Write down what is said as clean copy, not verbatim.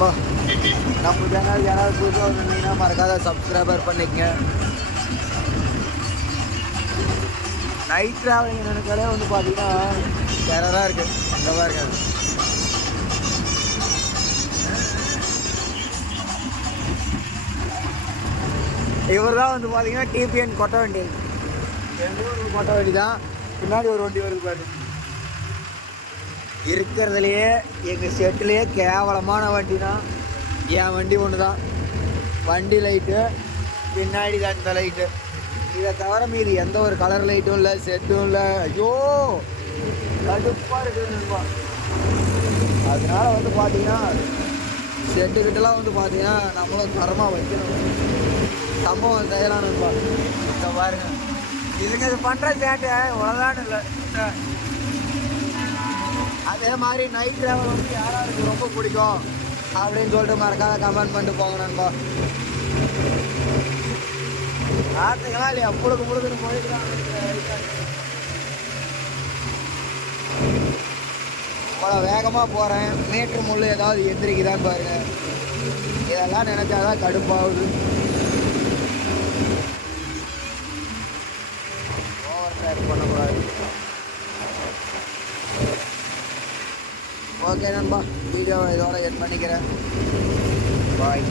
நண்பா. நம்ம சேனல் யாராவது புதுசாக வந்திருந்தீங்கன்னா மறக்காத சப்ஸ்கிரைபர் பண்ணிக்கங்க. நைட் ட்ராவலிங் நினைச்சாலே வந்து பார்த்தீங்கன்னா டெரராக இருக்குது. இந்த பாருங்க, இவர் தான் வந்து பார்த்தீங்கன்னா டிபிஎன் கொட்ட வண்டி. எங்கள் ஊர் கொட்ட வண்டி தான். பின்னாடி ஒரு வண்டி வருது பாரு. இருக்கிறதுலையே எங்கள் செட்டுலேயே கேவலமான வண்டினா என் வண்டி ஒன்று தான். வண்டி லைட்டு பின்னாடி தான் இந்த லைட்டு. இதை தவிர மீது எந்த ஒரு கலர் லைட்டும் இல்லை, செட்டும் இல்லை. ஐயோ கடுப்பாக இருக்குதுப்பா. அதனால வந்து பார்த்தீங்கன்னா செட்டுக்கிட்டலாம் வந்து பார்த்தீங்கன்னா நம்மளும் தரமாக வைக்கணும், சம்பவம் செய்யலாம்னுப்பா. இந்த பாருங்க, இதுங்க இது பண்ணுற சேட்டை உலகான்னு இல்லை. அதே மாதிரி நைட் ட்ராவல் வந்து யாராருக்கு ரொம்ப பிடிக்கும் அப்படின்னு சொல்லிட்டு மறக்காத கமெண்ட் பண்ணிட்டு போங்க நண்பா. ஆத்துங்களா இல்லையா முழுக்க முழுக்கன்னு போயிட்டு அவ்வளோ வேகமாக போகிறேன். மீட்ரு முள் ஏதாவது எந்திரிக்குதான்னு பாருங்க. இதெல்லாம் நினச்சாதான் கடுப்பாகுது. ஓவர் டேக் பண்ணக்கூடாது. ஓகே நண்பா, வீடியோவை இதோட எட் பண்ணிக்கிறேன். பாய்.